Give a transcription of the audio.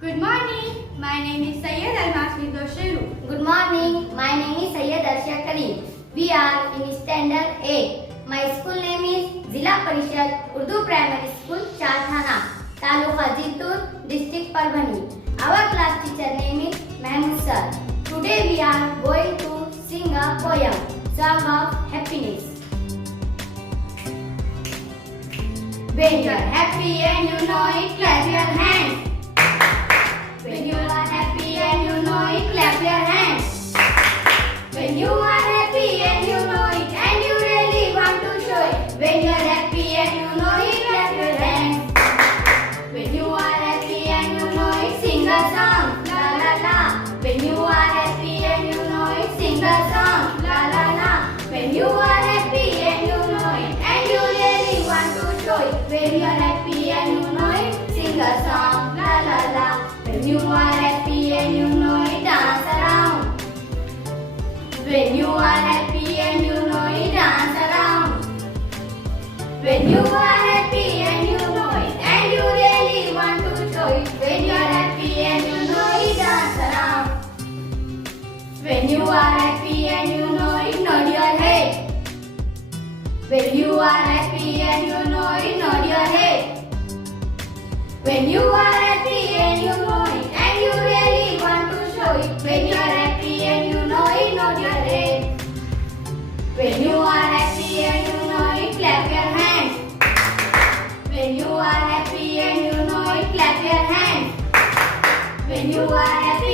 Good morning. My name is Syed Almasmi Dosheru. Good morning. My name is Syed Arshia Karim. We are in standard 8. My school name is Zila Parishad Urdu Primary School, Charthana, Taluka Jittur, District Parbhani. Our class teacher name is Mahmood Sir. Today we are going to sing a poem, Song of Happiness. When you are happy and you know it, clap your hands. When you are happy and you know it, clap your hands. When you are happy and you know it, and you really want to show it. When you are happy and you know it, clap your hands. When you are happy and you know it, sing a song, la la la. When you are happy and you know it, sing a song, la la la. When you are happy and you know it, and you really want to show it. When you are happy and you know it, sing a song, la la la. When you are happy and you know it, dance around. When you are happy and you know it, dance around. When you are happy and you know it, and you really want to show it. When you are happy and you know it, dance around. When you are happy and you know it, nod your head. When you are happy and you know it, nod your head. When you are happy and you know it, and you really want to show it. When you are happy and you know it, nod your head. When you are happy and you know it, clap your hands. When you are happy and you know it, clap your hands. When you are happy